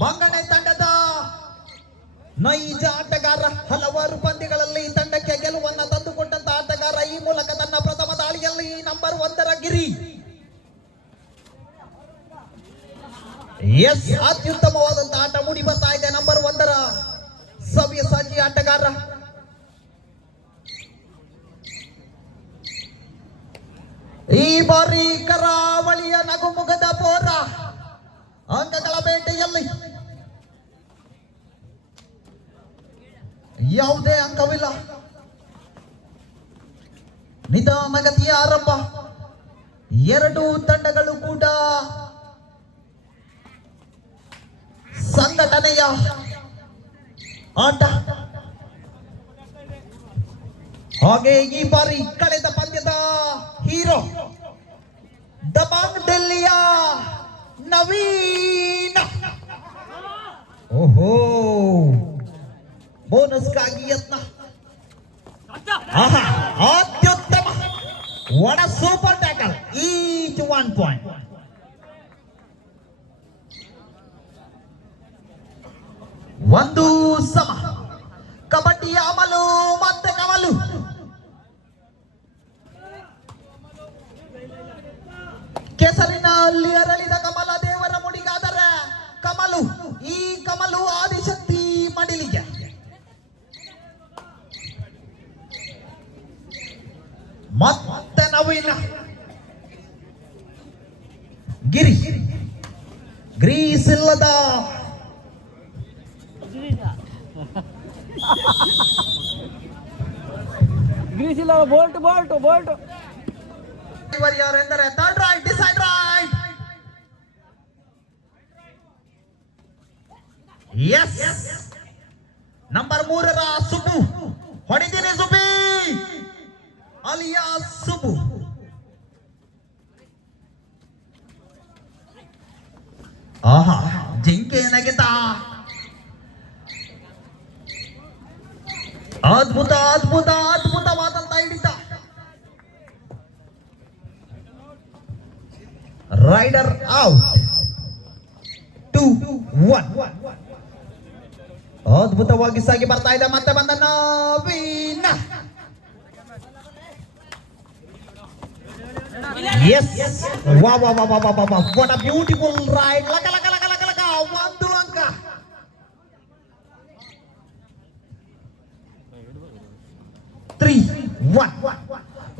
ಬಂಗನೆ ತಂಡದ ನೈಜ ಆಟಗಾರ, ಹಲವಾರು ಪಂದ್ಯಗಳಲ್ಲಿ ತಂಡಕ್ಕೆ ಗೆಲುವನ್ನು ತಂದುಕೊಟ್ಟಂತ ಆಟಗಾರ. ಈ ಮೂಲಕ ತನ್ನ ಪ್ರಥಮ ದಾಳಿಯಲ್ಲಿ ನಂಬರ್ 1 ಗಿರಿ. ಎಸ್, ಅತ್ಯುತ್ತಮವಾದಂತಹ ಆಟ ಮೂಡಿ ಬರ್ತಾ ಇದೆ. ನಂಬರ್ 1 ಸವ್ಯಸಾಚಿ ಆಟಗಾರ. ಈ ಬಾರಿ ಕರಾವಳಿಯ ನಗುಮುಗದ ಪೋರ ಅಂಕಗಳ ಬೇಟೆಯಲ್ಲಿ ಯಾವುದೇ ಅಂಕವಿಲ್ಲ. ನಿಧಾನಗತಿಯ ಆರಂಭ. ಎರಡು ತಂಡಗಳು ಕೂಡ ಸಂಘಟನೆಯ ಆಟ. ಹಾಗೆ ಈ ಬಾರಿ ಕಳೆದ ಪಂದ್ಯದ ಹೀರೋ ದಬಾಂಗ್ ಡೆಲ್ಲಿಯ ನವೀನ್. ಓಹೋ, ಬೋನಸ್ಗಾಗಿ ಯತ್ನ. ಅತ್ಯುತ್ತಮ, ಒಣ ಸೂಪರ್ ಟ್ಯಾಕಲ್. Each 1 point. ಒಂದು ಸಮ. ಕಬಡ್ಡಿಯ ಅಮಲು ಮತ್ತೆ ಕಮಲು. ಕೆಸರಿನಲ್ಲಿ ಅರಳಿದ ಕಮಲ ದೇವರ ಮುಡಿಗಾದರೆ ಕಮಲು. ಈ ಕಮಲು ಆದಿಶಕ್ತಿ ಮಡಿಲಿಗೆ. ಮತ್ತೆ ನವೀನ. ಗಿರಿ ಗ್ರೀಸ್ ಇಲ್ಲದ ಗ್ರೀಸ್ ಇಲ್ಲ, ಬೋಲ್ಟ್ ಬೋಲ್ಟ್ ಬೋಲ್ಟ್. ಯಾರೆಂದರೆ third right, decide right. Yes, number 3 Subbu. ಹೊಡಿತೀನಿ ಸುಬ್ಬಿ ಅಲಿಯಾ ಸುಬ್ಬು. ಆಹಾ, ಜಿಂಕೆ ನಗೆತ. ಅದ್ಭುತ ಅದ್ಭುತ ಅದ್ಭುತವಾದಂತ ಹಿಡಿತ. Rider out. 2-1. ಅದ್ಭುತವಾಗಿ ಸಾಗಿ ಬರ್ತಾ ಇದೆ. ಮತ್ತೆ ಬಂದ ನವೀನ. ಎಸ್, ವಾ ವಾ ವಾ ವಾ ವಾ ವಾ, ವಾಟ್ ಅ ಬ್ಯೂಟಿಫುಲ್ ರೈಡ್. ಲಕ ಲಕ ಲಕ ಲಕ ಲಕ, 1 ಅಂಕ. 3-1.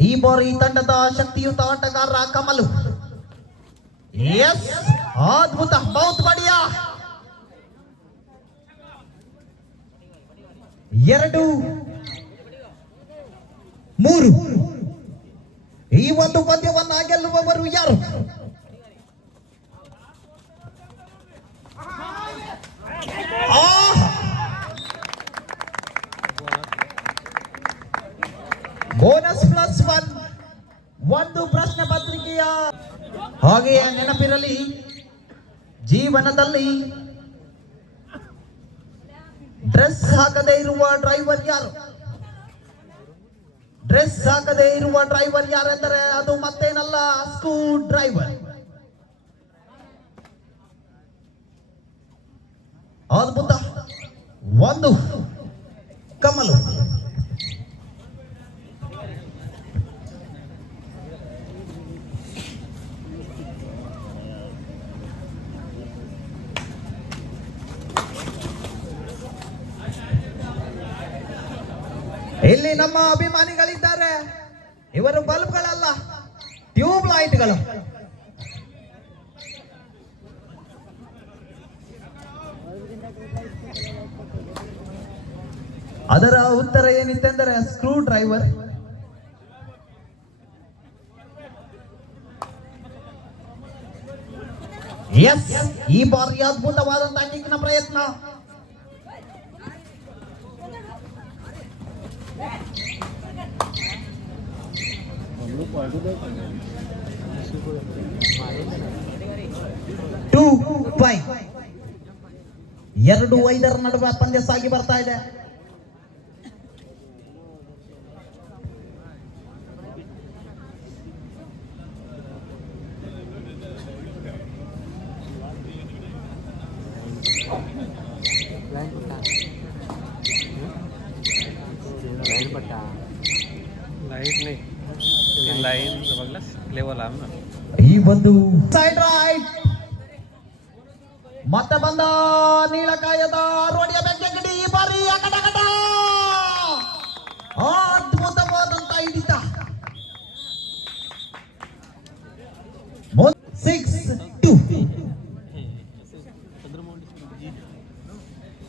ಈ ಬಾರಿ ತಂಡದ ಶಕ್ತಿಯುತ ಆಟಗಾರ ಕಮಲು. ಎಸ್, ಅದ್ಭುತ, ಬಹುತ್ ಬಡಿಯಾ. 2-3. ಈ ಒಂದು ಪಂದ್ಯವನ್ನ ಗೆಲ್ಲುವವರು ಯಾರು? ಬೋನಸ್ +1. ಒಂದು ಪ್ರಶ್ನೆ ಪತ್ರಿಕೆಯ ಹಾಗೆಯೇ ನೆನಪಿರಲಿ, ಜೀವನದಲ್ಲಿ ಡ್ರೆಸ್ ಹಾಕದೇ ಇರುವ ಡ್ರೈವರ್ ಯಾರು? ಡ್ರೆಸ್ ಹಾಕದೇ ಇರುವ ಡ್ರೈವರ್ ಯಾರೆಂದರೆ ಅದು ಮತ್ತೇನಲ್ಲ, ಸ್ಕ್ರೂ ಡ್ರೈವರ್. ಅದ್ಭುತ, 1 ಕಮಲು. ಇಲ್ಲಿ ನಮ್ಮ ಅಭಿಮಾನಿಗಳಿದ್ದಾರೆ. ಇವರು ಬಲ್ಬ್ಗಳಲ್ಲ, ಟ್ಯೂಬ್ ಲೈಟ್ಗಳು. ಅದರ ಉತ್ತರ ಏನಿತ್ತೆಂದರೆ ಸ್ಕ್ರೂ ಡ್ರೈವರ್. ಎಸ್, ಈ ಬಾರಿ ಅದ್ಭುತವಾದಂತಹ ಕಿಕ್ನ ಪ್ರಯತ್ನ. ಟೂ 5. 2-5 ನಡುವೆ ಪಂದ್ಯ ಸಾಗಿ ಬರ್ತಾ ಇದೆ. लाईन पट्टा लाईट नाही लाईन बघलास लेवल आम ना ಈ ಒಂದು ಸೈಡ್ ರೈಟ್ ಮತ್ತೆ ಬಂದ ನೀಳಕಾಯದ ರೋಡಿಯ ಬೆಂಕಿ ಈ ಬಾರಿ ಅಕಟಕಟ ಅದ್ಭುತವಾದಂತ ಹಿಡಿತ 6-2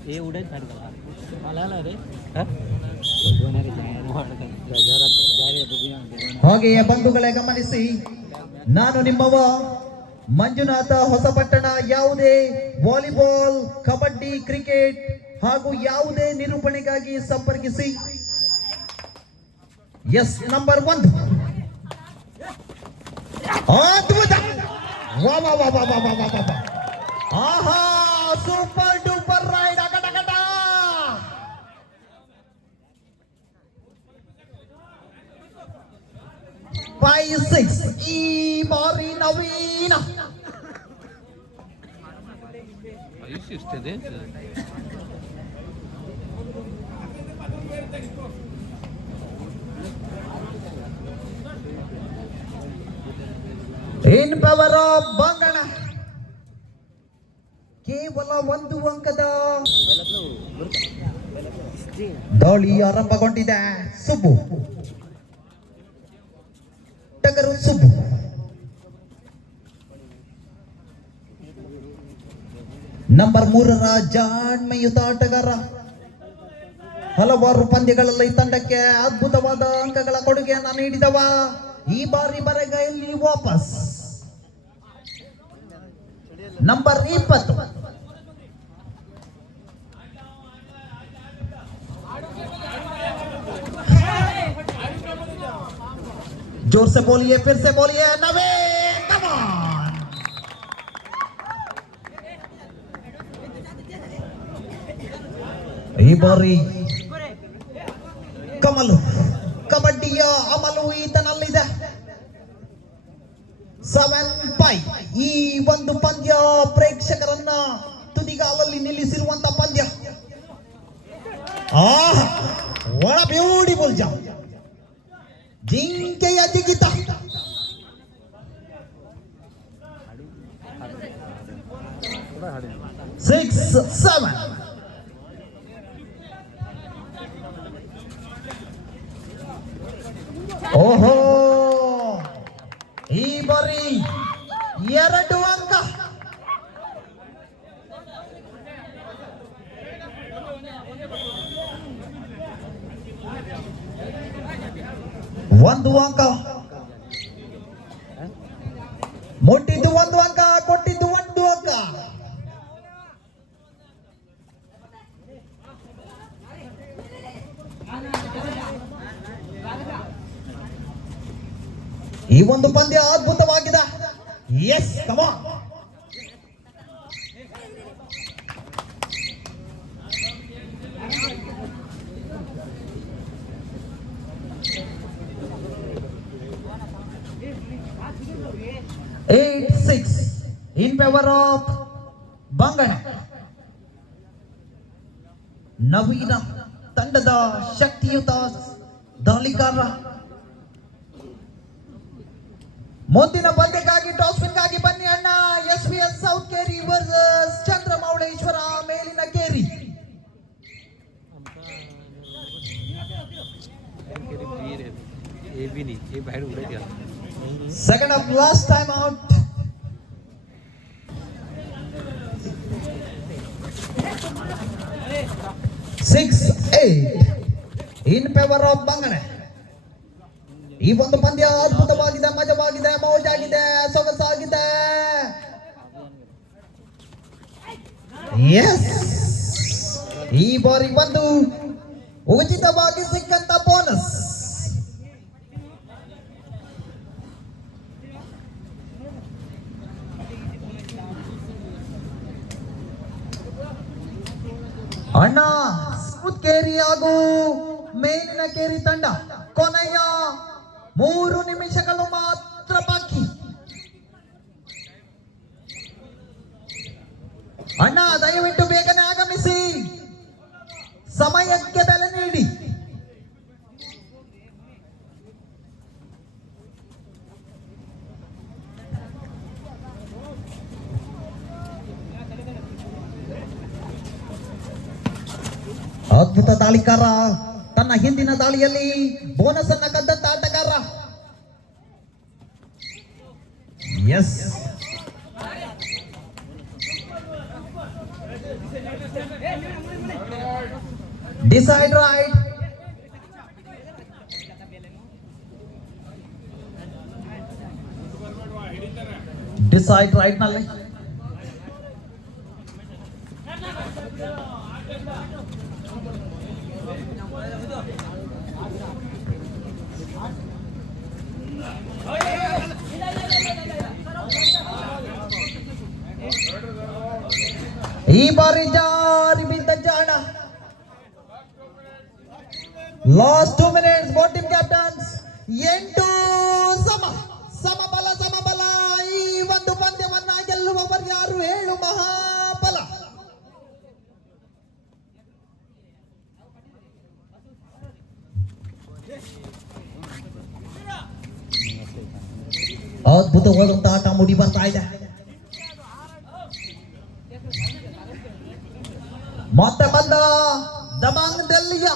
हे उडेल मला रे ಹಾಗೆಯೇ ಬಂಧುಗಳೇ ಗಮನಿಸಿ, ನಾನು ನಿಮ್ಮವ ಮಂಜುನಾಥ ಹೊಸಪಟ್ಟಣ. ಯಾವುದೇ ವಾಲಿಬಾಲ್, ಕಬಡ್ಡಿ, ಕ್ರಿಕೆಟ್ ಹಾಗೂ ಯಾವುದೇ ನಿರೂಪಣೆಗಾಗಿ ಸಂಪರ್ಕಿಸಿ. ಎಸ್ ನಂಬರ್ 1 ಅದ್ಭುತ, ವಾ ವಾ ವಾ ವಾ ವಾ ವಾ ವಾ ವಾ. ಆಹಾ, ಸೂಪರ್ ಡೂಪರ್ ರೈಡ್ ಅಕಟಕಟ. 5-6 ಈ ಬಾರಿ ನವೀನ ಇಷ್ಟಿದೆ ಇನ್ ಪವರ್ ಆಫ್ ಬಂಗಣ. ಕೇವಲ 1 ಅಂಕದ ದಾಳಿ ಆರಂಭಗೊಂಡಿದೆ. ಸುಬ್ಬು ಟಗರು ಸುಬ್ಬು ನಂಬರ್ 3ರ ಜಾಣ್ಮೆಯುತ ಆಟಗಾರ. ಹಲವಾರು ಪಂದ್ಯಗಳಲ್ಲಿ ತಂಡಕ್ಕೆ ಅದ್ಭುತವಾದ ಅಂಕಗಳ ಕೊಡುಗೆಯನ್ನು ನೀಡಿದವ. ಈ ಬಾರಿ ಬರೆಗೈಲಿ ವಾಪಸ್. ನಂಬರ್ 20 जोर से बोलिए, फिर से बोलिए, नवीन, कम ऑन. ಈ ಬಾರಿ ಕಮಲು ಕಬಡ್ಡಿಯ ಅಮಲು ಈತನಲ್ಲಿದೆ. 7-5 ಈ ಒಂದು ಪಂದ್ಯ ಪ್ರೇಕ್ಷಕರನ್ನ ತುದಿಗಾಲಲ್ಲಿ ನಿಲ್ಲಿಸಿರುವಂತ ಪಂದ್ಯ. ಒಳ ಬ್ಯೂಟಿಫುಲ್ ಜಾಮ್, ಜಿಂಕೆಯ ಜಿಗಿತ. 6-7 ಓಹೋ, ಈ ಬಾರಿ 2 ಅಂಕ. ಒಂದು ಅಂಕ ಮುಟ್ಟಿದ್ದು, 1 ಅಂಕ ಕೊಟ್ಟಿದ್ದು, 1 ಅಂಕ. ಈ ಒಂದು ಪಂದ್ಯ ಅದ್ಭುತವಾಗಿದೆ. Yes come on. in favor of ಬಂಗಣ. ನವೀನ ತಂಡದ ಶಕ್ತಿಯುತ ದಾಳಿಗಾರ. ಮುಂದಿನ ಪಂದ್ಯಕ್ಕಾಗಿ ಟಾಸ್ವಿನ್ಗಾಗಿ ಬನ್ನಿ ಅಣ್ಣ. SVS ಸೌತ್ ಕೇರಿ ವರ್ಸಸ್ ಚಂದ್ರಮೌಳೇಶ್ವರ ಮೇಲಿನ ಕೇರಿ. Second of last time out. Six, 8 in favor of ಬಂಗಣೆ. ಈ ಒಂದು ಪಂದ್ಯ ಅದ್ಭುತವಾಗಿದೆ, ಮಜವಾಗಿದೆ, ಮೌಜಾಗಿದೆ, ಸೊಗಸಾಗಿದೆ. ಎಸ್, ಈ ಬಾರಿ ಒಂದು ಉಚಿತವಾಗಿ ಸಿಕ್ಕಂತ ಬೋನಸ್. ಅಣ್ಣ, ಸೌತ್ ಕೇರಿ ಹಾಗೂ ಮೇಲಿನ ಕೇರಿ ತಂಡ ಕೊನೆಯ 3 ನಿಮಿಷಗಳು ಮಾತ್ರ ಬಾಕಿ. ಅಣ್ಣ ದಯವಿಟ್ಟು ಸಮಯಕ್ಕೆ ಬೆಲೆ ನೀಡಿ. ಅದ್ಭುತ ದಾಳಿಕಾರ, ತನ್ನ ಹಿಂದಿನ ದಾಳಿಯಲ್ಲಿ ಬೋನಸ್ ಅನ್ನ ಕದ್ದಂತ ಆಟಗಾರ. Yes, decide right. Decide right ನಲ್ಲಿ ಈ ಬಾರಿ ಜಾರಿ ಬಿದ್ದ ಜಾಣ. Last 2 minutes, both team captains 8 ಸಮಬಲ. ಈ ಒಂದು ಪಂದ್ಯವನ್ನ ಗೆಲ್ಲುವವರು ಯಾರು? 7 ಮಹಾಬಲ. ಅದ್ಭುತವಾದಂತಹ ಆಟ ಮುಡಿ ಬರ್ತಾ ಇದೆ. ಮತ್ತೆ ಬಂದ ದಬಾಂಗ್ ಡೆಲ್ಲಿಯ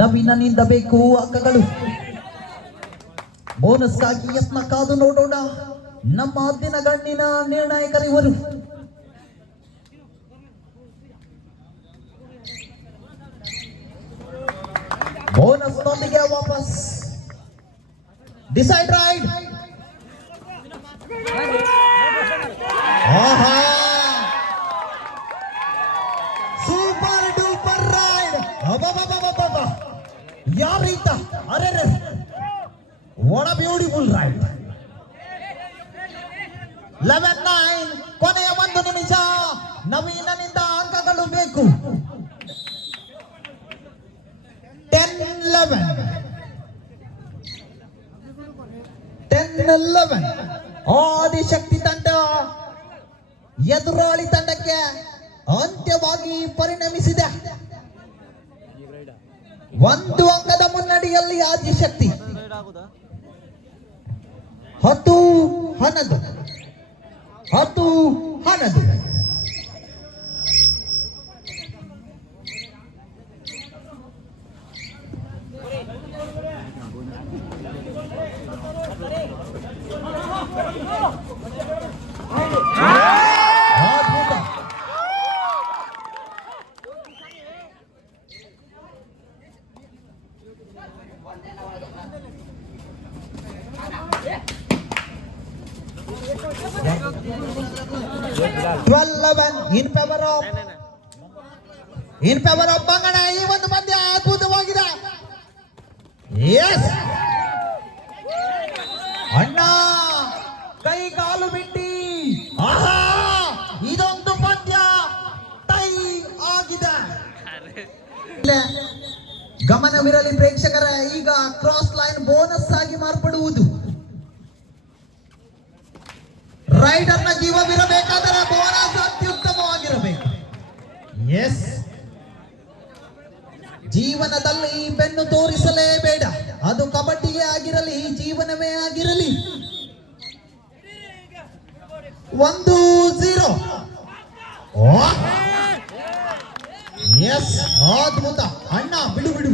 ನವೀನನಿಂದ ಬೇಕು ಅಂಕಗಳು. ಬೋನಸ್ಗಾಗಿ ಯತ್ನ ಕಾದು ನೋಡೋಣ. ನಮ್ಮ ದಿನ ಗಣ್ಣಿನ ನಿರ್ಣಾಯಕರಿವರು. ಬೋನಸ್ ನೊಂದಿಗೆ ವಾಪಸ್. Decide right. ಆಹಾ, ಸೂಪರ್ ಡೂಪರ್ ರೈಡ್. ಯಾರೀತ? ಅರೆ, ವಾಟ್ ಅ ಬ್ಯೂಟಿಫುಲ್ ರೈಡ್. 11-9, ಕೊನೆಯ 1 ನಿಮಿಷ. ನವೀನನಿಂದ ಅಂಕಗಳು ಬೇಕು. 10-11. ಆದಿಶಕ್ತಿ ತಂಡ ಎದುರಾಳಿ ತಂಡಕ್ಕೆ ಅಂತ್ಯವಾಗಿ ಪರಿಣಮಿಸಿದೆ. 1 ಅಂಕದ ಮುನ್ನಡೆಯಲ್ಲಿ Adishakti. 10-11. In favour of Bangada. ಈ ಒಂದು ಪಂದ್ಯ ಅದ್ಭುತವಾಗಿದೆ. ಎಸ್ ಅಣ್ಣ, ಕೈ ಕಾಲು ಬಿಟ್ಟಿ. ಆಹಾ, ಇದೊಂದು ಪಂದ್ಯ ಟೈ ಆಗಿದೆ. ಗಮನವಿರಲಿ ಪ್ರೇಕ್ಷಕರ, ಈಗ ಕ್ರಾಸ್ ಲೈನ್ ಬೋನಸ್ ಆಗಿ ಮಾರ್ಪಡುವುದು. ರೈಡರ್ನ ಜೀವವಿರಬೇಕಾದರೆ ಬೋನಸ್ ಅತ್ಯುತ್ತಮವಾಗಿರಬೇಕು. ಎಸ್, ಜೀವನದಲ್ಲಿ ಬೆನ್ನು ತೋರಿಸಲೇಬೇಡ. ಅದು ಕಬಡ್ಡಿಯೇ ಆಗಿರಲಿ, ಜೀವನವೇ ಆಗಿರಲಿ. 1-0. ಎಸ್, ಅದ್ಭುತ ಅಣ್ಣ. ಬಿಡು.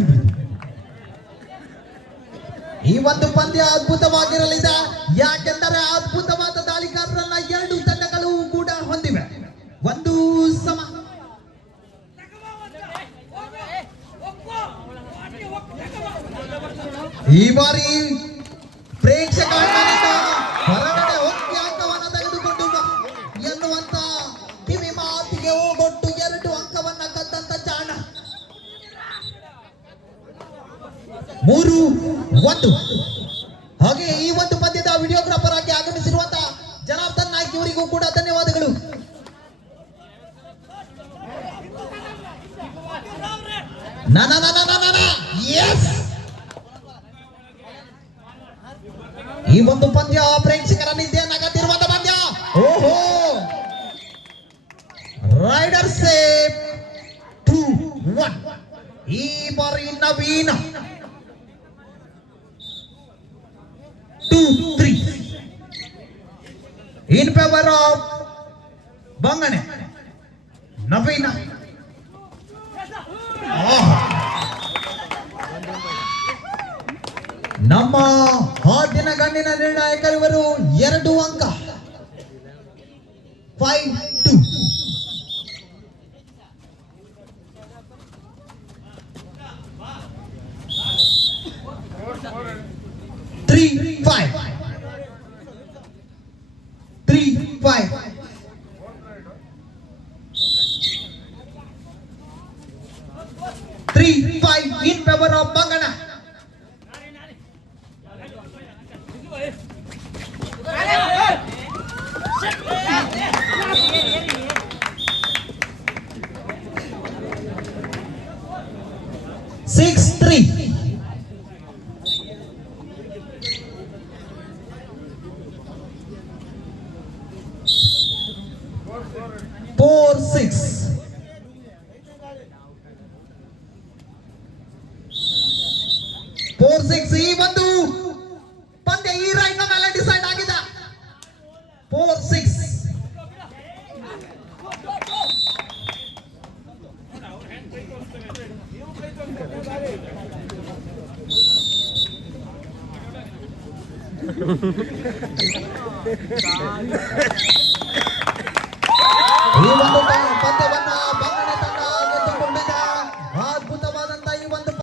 ಈ ಒಂದು ಪಂದ್ಯ ಅದ್ಭುತವಾಗಿರಲಿದೆ. ಯಾಕೆಂದರೆ ಅದ್ಭುತವಾದ ದಾಳಿಗಾರರನ್ನ 2 ತಂಡಗಳು ಕೂಡ ಹೊಂದಿವೆ. 1 ಸಮ. ಈ ಬಾರಿ ಪ್ರೇಕ್ಷಕ ಹೊರಗಡೆ ಹೋಗಿ ಅಂಕವನ್ನು ತೆಗೆದುಕೊಂಡು ಎನ್ನುವಂತ ಕಿವಿ ಮಾತಿಗೆ ಹೋಗೊಟ್ಟು 2 ಅಂಕವನ್ನ ಕದ್ದಂತ ಜಾಣ. 3-1. ಹಾಗೆ ಈ ಒಂದು ಪಂದ್ಯದ ವಿಡಿಯೋಗ್ರಾಫರ್ ಆಗಿ ಆಗಮಿಸಿರುವಂತ ಜನಾರ್ದನ್ ನಾಯ್ಕ್ ಇವರಿಗೂ ಕೂಡ ಧನ್ಯವಾದಗಳು. ಎಸ್, ಈ ಒಂದು ಪಂದ್ಯ ಪ್ರೇಕ್ಷಕರ ನಿದ್ದೆಯನ್ನಾಗತ್ತಿರುವಂತ ಪಂದ್ಯ. ಓಹೋ, ಈ ಬಾರಿ ನವೀನ 2-3 in favor of ಬಂಗನೆ. ನವೀನ ನಮ್ಮ ಹಾದಿನ ಗಣ್ಣಿನ ನಿರ್ಣಾಯಕರಿವರು 2 ಅಂಕ 5-2. Three, five. 3-5 in favor of Bangana. Six, three. Four, six. ಈ ಒಂದು ಪಂದ್ಯ ಈ ರೈಟ್ ಮೇಲೆ ಡಿಸೈಡ್ ಆಗಿದೆ. 4-6. ಈ ಒಂದು